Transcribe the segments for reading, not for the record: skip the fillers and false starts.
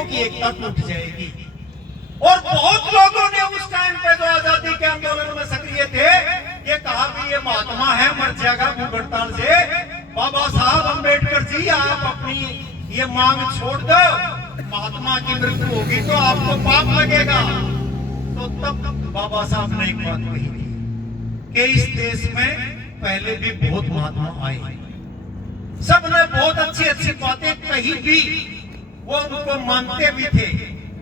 दलितों की एकता टूट जाएगी। और बहुत लोगों ने उस टाइम पे जो आजादी के आंदोलन में सक्रिय थे, ये कहा कि ये महात्मा है, मर जाएगा भूख हड़ताल से। बाबा साहब अम्बेडकर जी, आप अपनी ये मांग छोड़ दो, महात्मा की मृत्यु होगी तो आपको पाप लगेगा। तो तब बाबा साहब ने एक बात कही थी कि इस देश में पहले भी बहुत महात्मा आए, सबने बहुत अच्छी अच्छी बातें कही भी, वो उनको मानते भी थे।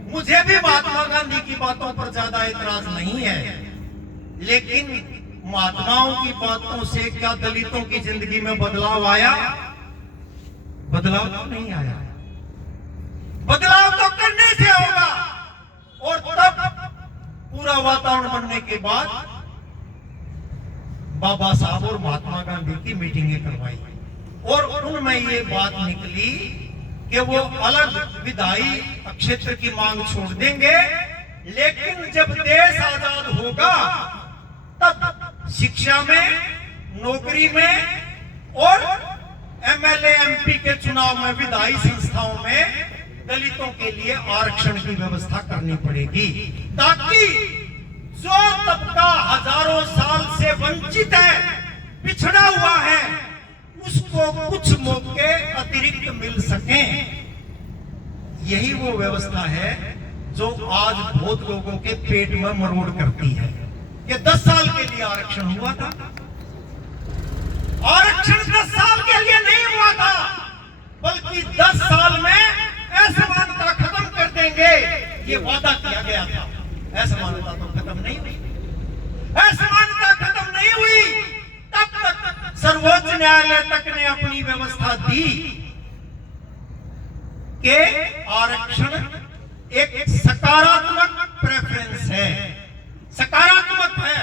मुझे भी महात्मा गांधी की बातों पर ज्यादा एतराज नहीं है, लेकिन महात्माओं की बातों से क्या दलितों की जिंदगी में बदलाव आया? बदलाव तो नहीं आया। बदलाव तो करने से होगा। और तब पूरा वातावरण बनने के बाद बाबा साहब और महात्मा गांधी की मीटिंगें करवाई और उनमें ये बात निकली कि वो अलग विधायी क्षेत्र की मांग छोड़ देंगे, लेकिन जब देश आजाद होगा तब शिक्षा में, नौकरी में और एमएलए एमपी के चुनाव में, विधायी संस्थाओं में दलितों के लिए आरक्षण की व्यवस्था करनी पड़ेगी, ताकि जो तबका हजारों साल से वंचित है, पिछड़ा हुआ है, उसको कुछ मौके अतिरिक्त मिल सके। यही वो व्यवस्था है जो आज बहुत लोगों के पेट में मरोड़ करती है। ये 10 साल के लिए आरक्षण हुआ था, आरक्षण 10 साल के लिए नहीं हुआ था, बल्कि 10 साल में असमानता खत्म कर देंगे, ये वादा किया गया था। असमानता तो खत्म नहीं हुई, असमानता खत्म नहीं हुई, तब तक सर्वोच्च न्यायालय तक ने अपनी व्यवस्था दी कि आरक्षण एक सकारात्मक प्रेफरेंस है, सकारात्मक है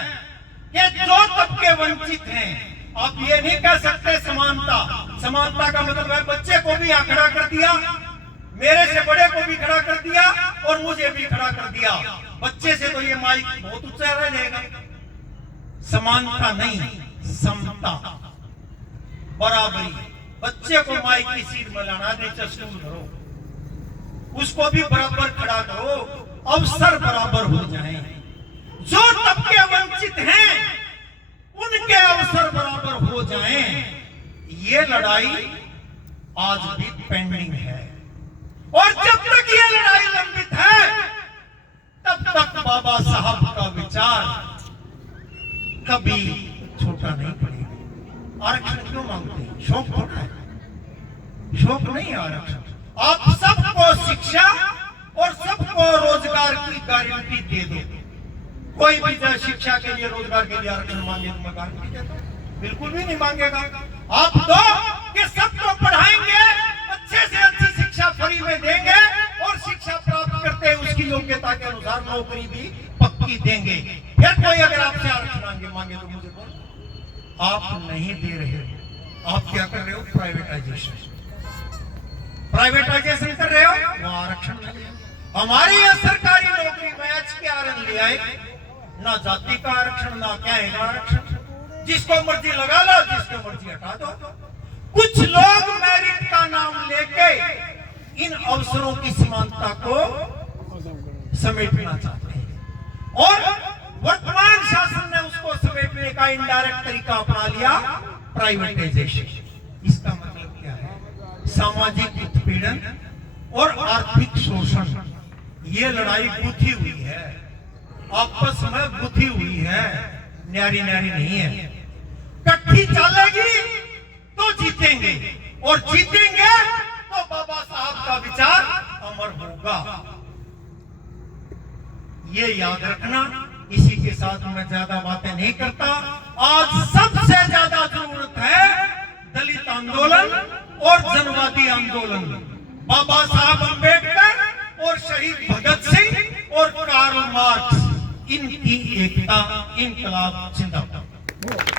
कि जो तबके वंचित हैं। आप ये नहीं कह सकते समानता, समानता का मतलब है बच्चे को भी खड़ा कर दिया, मेरे से बड़े को भी खड़ा कर दिया और मुझे भी खड़ा कर दिया। बच्चे से तो ये माइक बहुत ऊंचा रह जाएगा। समानता नहीं, समता, बराबरी। बच्चे को माइक की सीट में लाना, नीचे स्टूल करो, उसको भी बराबर खड़ा करो, अवसर बराबर हो जाए। जो तबके वंचित हैं उनके अवसर बराबर हो जाएं। ये लड़ाई आज भी पेंडिंग है और जब तक ये लड़ाई लंबित है तब तक बाबा साहब का विचार कभी छोटा नहीं पड़ेगा। आरक्षण क्यों मांगते हैं? शौक थोड़ा है, शौक नहीं है आरक्षण। आप सबको शिक्षा और सबको रोजगार की गारंटी दे दो। कोई भी चाहे शिक्षा के लिए, रोजगार के लिए आरक्षण मांगे तो मैं गारंटी देता हूं, बिल्कुल भी नहीं मांगेगा। आप दो कि सबको पढ़ाएंगे, अच्छे से अच्छी शिक्षा फ्री में देंगे और शिक्षा प्राप्त करते हैं उसकी योग्यता के अनुसार नौकरी भी पक्की देंगे। फिर कोई अगर आपसे आरक्षण मांगे तो मुझे बोलो। आप नहीं दे रहे हो, आप क्या कर रहे हो? प्राइवेटाइजेशन, प्राइवेटाइजेशन कर रहे हो, वो आरक्षण नहीं है। हमारी यह सरकारी नौकरी में HKRN ले आए, ना जाति का आरक्षण, ना क्या है आरक्षण, जिसको मर्जी लगा लो, जिसको मर्जी हटा दो। कुछ लोग मेरिट का नाम लेके इन अवसरों की समानता को समेटना चाहते हैं और वर्तमान शासन ने उसको समेटने का इनडायरेक्ट तरीका अपना लिया, प्राइवेटाइजेशन। इसका मतलब क्या है? सामाजिक उत्पीड़न और आर्थिक शोषण। ये लड़ाई गुथी हुई है, आपस में गुथी हुई है, न्यारी न्यारी नहीं है। कट्ठी चलेगी तो जीतेंगे और जीतेंगे तो बाबा साहब का विचार अमर होगा। ये याद रखना। इसी के साथ मैं ज्यादा बातें नहीं करता। आज सबसे ज्यादा जरूरत है दलित आंदोलन और जनवादी आंदोलन। बाबा साहब अम्बेडकर और शहीद भगत सिंह और कार्ल मार्क्स, इनकी एकता, इनकलाब जिंदाबाद।